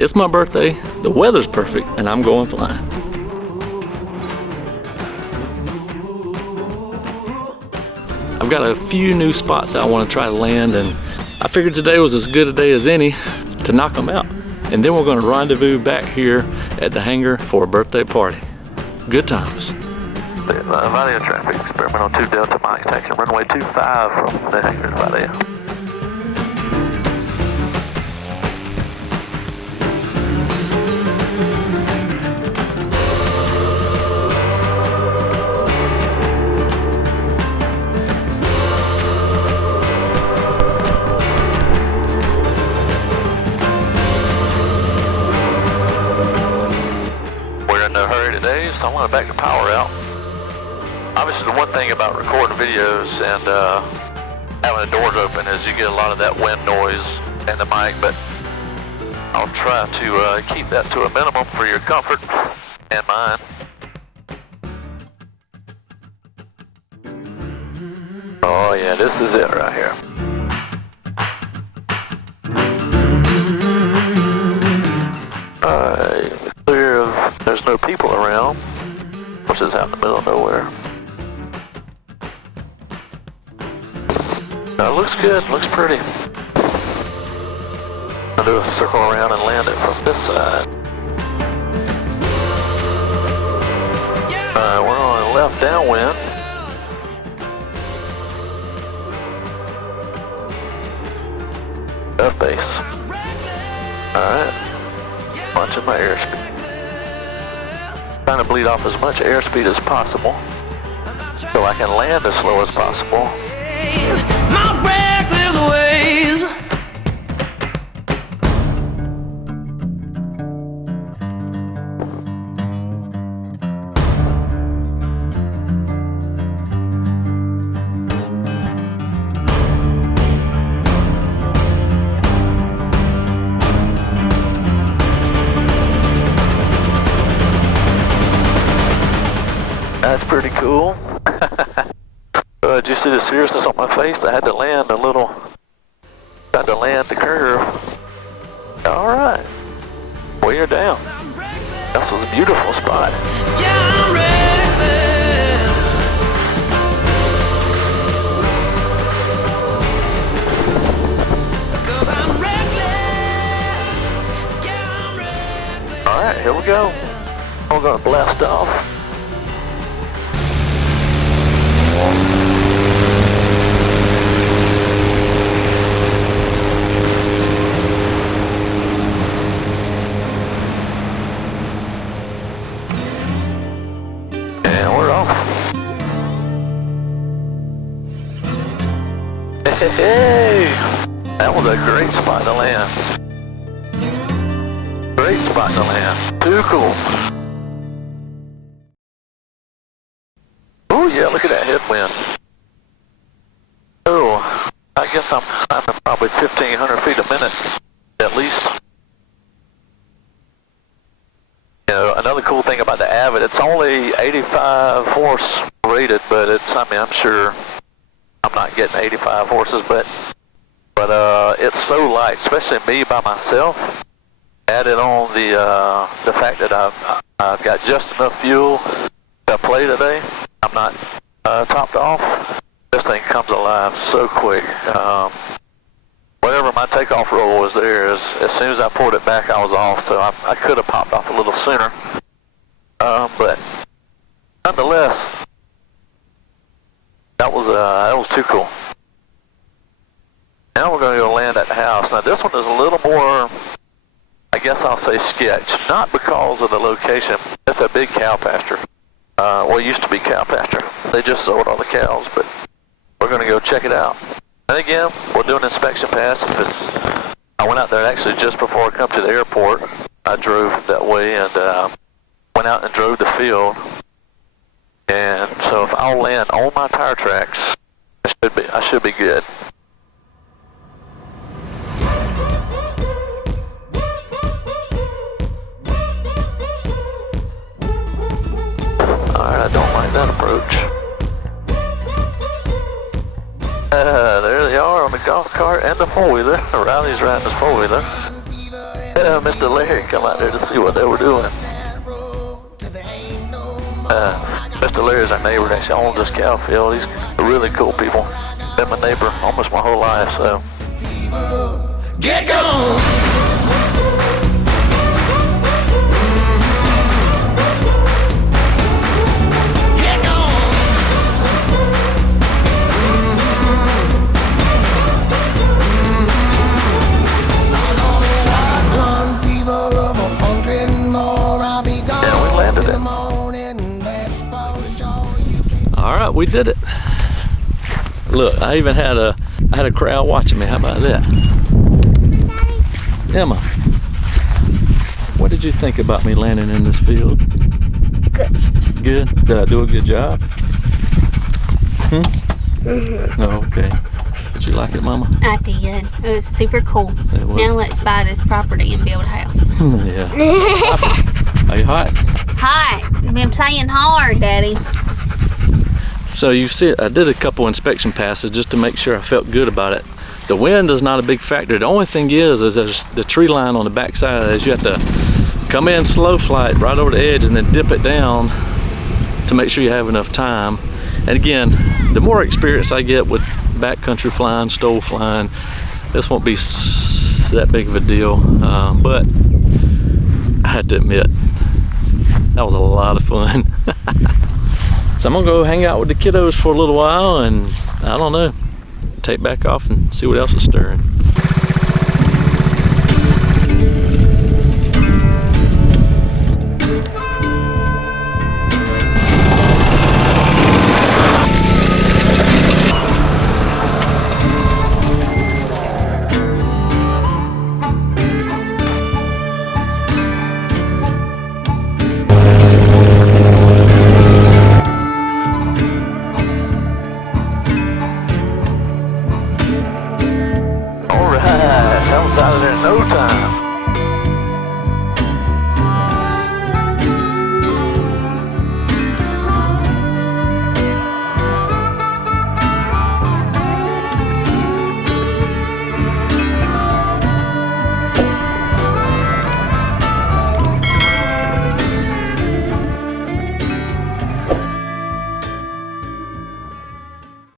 It's my birthday, the weather's perfect, and I'm going flying. I've got a few new spots that I want to try to land, and I figured today was as good a day as any to knock them out. And then we're going to rendezvous back here at the hangar for a birthday party. Good times. Valia traffic, experimental 2 Delta Mike, taxi runway 25 from the hangar to Valia. So I'm going to back the power out. Obviously the one thing about recording videos and having the doors open is you get a lot of that wind noise and the mic, but I'll try to keep that to a minimum for your comfort and mine. Oh yeah, this is it right here. Clear of, there's no people around, which is out in the middle of nowhere. Looks good, looks pretty. I'll do a circle around and land it from this side. We're on a left downwind. Up base. Alright. Watching my airspeed. Trying to bleed off as much airspeed as possible so I can land as slow as possible. My reckless ways. That's pretty cool. Did you see the seriousness on my face? I had to land the curve. Alright. Well, you're down. This was a beautiful spot. Alright, here we go. We're gonna blast off. And we're off. Hey! That was a great spot to land. Great spot to land. Too cool. Oh yeah, look at that headwind. Oh, I guess I'm climbing probably 1,500 feet a minute, at least. You know, another cool thing about the Avid, it's only 85 horse rated, but it's, I mean, I'm sure I'm not getting 85 horses, but it's so light, especially me by myself. Added on the fact that I've got just enough fuel to play today. I'm not topped off. This thing comes alive so quick. Whatever my takeoff roll was there, as soon as I pulled it back, I was off. So I could have popped off a little sooner. But nonetheless, that was too cool. Now we're going to go land at the house. Now this one is a little more, I guess I'll say, sketch. Not because of the location. It's a big cow pasture. Well, it used to be cow pasture. They just sold all the cows, but we're going to go check it out. And again, we'll do an inspection pass. I went out there actually just before I come to the airport. I drove that way and went out and drove the field. And so if I'll land on my tire tracks, I should be good. Alright, I don't like that approach. There they are on the golf cart and the four-wheeler. Riley's riding his four-wheeler. Mr. Larry come out there to see what they were doing. Mr. Larry's our neighbor that owns this cow field. He's really cool people. Been my neighbor almost my whole life, so. Get gone! All right, we did it. Look, I even had a crowd watching me. How about that? Emma, what did you think about me landing in this field? Good. Good? Did I do a good job? Mm-hmm. Oh, okay. Did you like it, Mama? I did. It was super cool. It was. Now let's buy this property and build a house. Yeah. Are you hot? Hot. Been playing hard, Daddy. So you see, I did a couple inspection passes just to make sure I felt good about it. The wind is not a big factor. The only thing is there's the tree line on the back side of it. You have to come in slow flight right over the edge and then dip it down to make sure you have enough time. And again, the more experience I get with backcountry flying, STOL flying, this won't be that big of a deal. But I have to admit, that was a lot of fun. So I'm gonna go hang out with the kiddos for a little while and I don't know, take back off and see what else is stirring. Alright, I was out of there in no time.